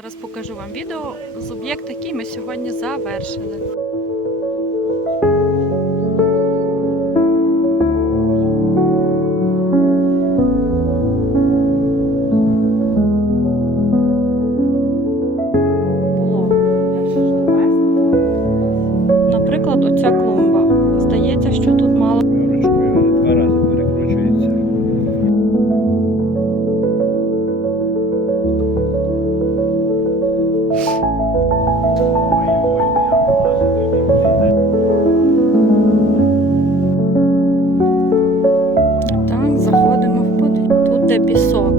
Зараз покажу вам відео з об'єкта, який ми сьогодні завершили. Наприклад, оця клумба. da pessoal